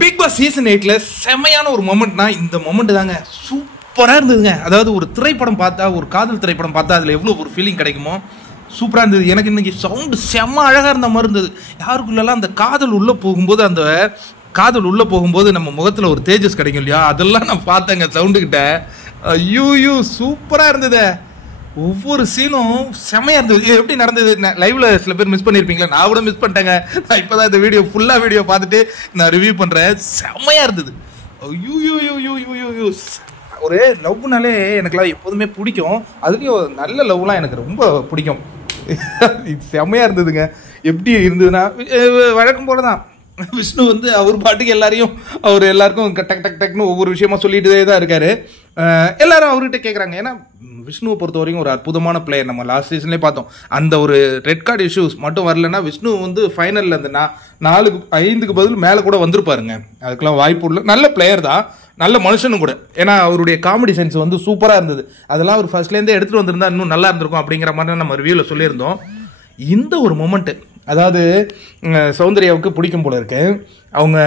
Big Boss season 8ல செமையான ஒரு மொமெண்ட்னா இந்த மொமெண்ட் தாங்க. சூப்பராக இருந்ததுங்க. அதாவது ஒரு திரைப்படம் பார்த்தா, ஒரு காதல் திரைப்படம் பார்த்தா அதில் எவ்வளோ ஒரு ஃபீலிங் கிடைக்குமோ சூப்பராக இருந்தது. எனக்கு இன்னைக்கு சவுண்டு செம்ம அழகாக இருந்த மாதிரி இருந்தது. யாருக்குள்ளெல்லாம் அந்த காதல் உள்ளே போகும்போது நம்ம முகத்தில் ஒரு தேஜஸ் கிடைக்கும் இல்லையா, அதெல்லாம் நான் பார்த்தேங்க சவுண்டுக்கிட்ட. ஐயோ சூப்பராக இருந்தது. ஒவ்வொரு சீனும் செமையாக இருந்தது. எப்படி நடந்தது லைவ்ல சில பேர் மிஸ் பண்ணியிருப்பீங்களா, நான் கூட மிஸ் பண்ணிட்டேங்க. நான் இப்போ தான் இந்த வீடியோ பார்த்துட்டு நான் ரிவ்யூ பண்ணுறேன். செமையாக இருந்தது. ஐயோ ஒரு லவ்னாலே எனக்குலாம் எப்போதுமே பிடிக்கும். அதுலேயும் நல்ல லவ்லாம் எனக்கு ரொம்ப பிடிக்கும். இது செமையாக இருந்ததுங்க. எப்படி இருந்ததுன்னா வழக்கம் போல தான் விஷ்ணு வந்து அவர் பாட்டுக்கு எல்லாருக்கும் டக்குன்னு ஒவ்வொரு விஷயமா சொல்லிட்டு தான் இருக்காரு. எல்லாரும் அவர்கிட்ட கேட்குறாங்க. ஏன்னா விஷ்ணுவை பொறுத்த வரைக்கும் ஒரு அற்புதமான பிளேயர். நம்ம லாஸ்ட் சீசன்லேயே பார்த்தோம். அந்த ஒரு ரெட் கார்டு இஷ்யூஸ் மட்டும் வரலன்னா விஷ்ணு வந்து ஃபைனலில் அந்த 4-5க்கு பதில் மேலே கூட வந்திருப்பாருங்க. அதுக்கெல்லாம் வாய்ப்பு உள்ள நல்ல பிளேயர் தான், நல்ல மனுஷனும் கூட. ஏன்னா அவருடைய காமெடி சென்ஸ் வந்து சூப்பராக இருந்தது. அதெல்லாம் அவர் ஃபர்ஸ்ட்லேருந்தே எடுத்துகிட்டு வந்திருந்தா இன்னும் நல்லா இருந்திருக்கும் அப்படிங்கிற மாதிரி நம்ம ரிவ்யூவில் சொல்லியிருந்தோம். இந்த ஒரு மொமெண்ட்டு, அதாவது சௌந்தர்யாவுக்கு பிடிக்கும் போல இருக்கு. அவங்க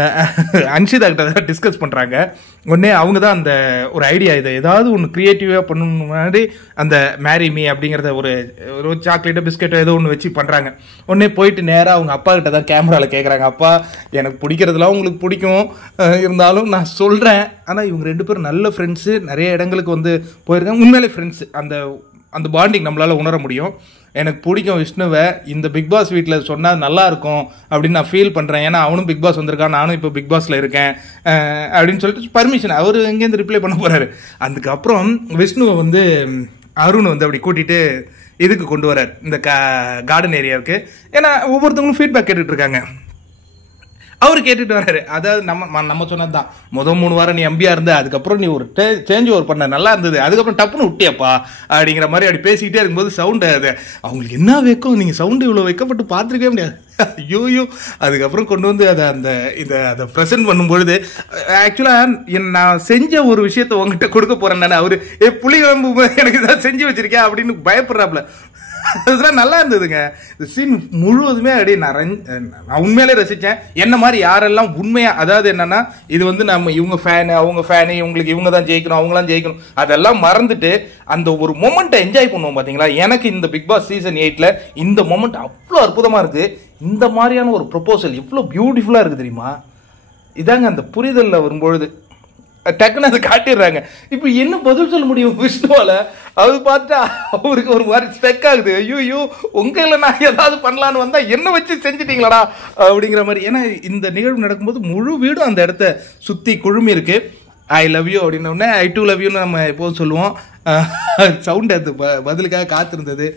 அன்ஷிதா கிட்ட தான் டிஸ்கஸ் பண்ணுறாங்க. உடனே அவங்க தான் அந்த ஒரு ஐடியா, இதை ஏதாவது ஒன்று க்ரியேட்டிவாக பண்ணணும் முன்னாடி அந்த மேரி மீ அப்படிங்கிறத ஒரு சாக்லேட்டோ பிஸ்கெட்டோ ஏதோ ஒன்று வச்சு பண்ணுறாங்க. உடனே போயிட்டு நேராக அவங்க அப்பா கிட்ட தான் கேமராவில் கேட்குறாங்க. அப்பா, எனக்கு பிடிக்கிறதுலாம் உங்களுக்கு பிடிக்கும், இருந்தாலும் நான் சொல்கிறேன். ஆனால் இவங்க 2 பேரும் நல்ல ஃப்ரெண்ட்ஸு, நிறைய இடங்களுக்கு வந்து போயிருக்காங்க. உண்மையிலே ஃப்ரெண்ட்ஸு. அந்த பாண்டிங் நம்மளால் உணர முடியும். எனக்கு பிடிக்கும் விஷ்ணுவை, இந்த பிக் பாஸ் வீட்டில் சொன்னால் நல்லா இருக்கும் அப்படின்னு நான் ஃபீல் பண்ணுறேன். ஏன்னா அவனும் பிக் பாஸ் வந்திருக்கான், நானும் இப்போ பிக் பாஸில் இருக்கேன் அப்படின்னு சொல்லிட்டு பர்மிஷன் அவர் எங்கேருந்து ரிப்ளை பண்ண போகிறாரு. அதுக்கப்புறம் விஷ்ணுவை வந்து அருண் வந்து அப்படி கூட்டிகிட்டு இதுக்கு கொண்டு வரார், இந்த கார்டன் ஏரியாவுக்கு. ஏன்னா ஒவ்வொருத்தவங்களும் ஃபீட்பேக் கேட்டுட்டு இருக்காங்க. அவர் கேட்டுட்டு வர்றாரு. அதாவது நம்ம சொன்னது தான், 3 வாரம் நீ எம்பியா இருந்த, அதுக்கப்புறம் நீ ஒரு சேஞ்ச் ஓவர் பண்ண, நல்லா இருந்தது, அதுக்கப்புறம் டப்புன்னு விட்டியப்பா அப்படிங்கிற மாதிரி அப்படி பேசிக்கிட்டே இருக்கும்போது சவுண்டு அது அவங்களுக்கு என்ன வைக்கும், நீங்கள் சவுண்டு இவ்வளோ வைக்கப்பட்டு பார்த்துருக்கவே முடியாது. ஐயோ அதுக்கப்புறம் கொண்டு வந்து அதை ப்ரெசென்ட் பண்ணும்பொழுது ஆக்சுவலாக நான் செஞ்ச ஒரு விஷயத்த உங்ககிட்ட கொடுக்க போகிறேன். நான் அவர் புளி குழம்பு எனக்கு இதான் செஞ்சு வச்சிருக்கேன் அப்படின்னு பயப்படுறாப்புல. அதெல்லாம் நல்லா இருந்ததுங்க. இந்த சீன் முழுவதுமே அப்படியே நான் உண்மையிலே ரசித்தேன். என்ன மாதிரி யாரெல்லாம் உண்மையாக, அதாவது என்னன்னா, இது வந்து நம்ம இவங்க ஃபேனு அவங்க ஃபேனு, இவங்களுக்கு இவங்க தான் ஜெயிக்கணும் அவங்களாம் ஜெயிக்கணும் அதெல்லாம் மறந்துட்டு அந்த ஒரு மொமெண்ட்டை என்ஜாய் பண்ணுவோம் பார்த்தீங்களா. எனக்கு இந்த பிக் பாஸ் சீசன் 8ல் இந்த மொமெண்ட் அவ்வளோ அற்புதமாக இருக்குது. இந்த மாதிரியான ஒரு ப்ரொபோசல் இவ்வளோ பியூட்டிஃபுல்லாக இருக்குது தெரியுமா. இதாங்க அந்த புரிதலில் வரும்பொழுது டக்குன்னு அதை காட்டிடுறாங்க. இப்போ என்ன பதில் சொல்ல முடியும் விஷ்ணுவால? அது பார்த்தா அவருக்கு ஒரு மாதிரி ஸ்பெக் ஆகுது. ஐயோ உங்களை நான் ஏதாவது பண்ணலான்னு வந்தா என்ன வச்சு செஞ்சிட்டீங்களாடா அப்படிங்கிற மாதிரி. ஏன்னா இந்த நிகழ்வு நடக்கும்போது முழு வீடும் அந்த இடத்த சுற்றி குழுமி இருக்கு. ஐ லவ் யூ அப்படின்ன உடனே ஐ டூ லவ் யூன்னு நம்ம எப்போதும் சொல்லுவோம். சவுண்ட் அது பதிலுக்காக காத்திருந்தது.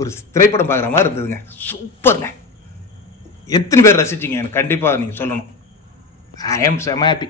ஒரு திரைப்படம் பார்க்குற மாதிரி இருந்ததுங்க. சூப்பர்ங்க. எத்தனை பேர் ரசிச்சிங்க எனக்கு கண்டிப்பாக நீங்கள் சொல்லணும். ஐ ஆம் செம ஹாப்பி.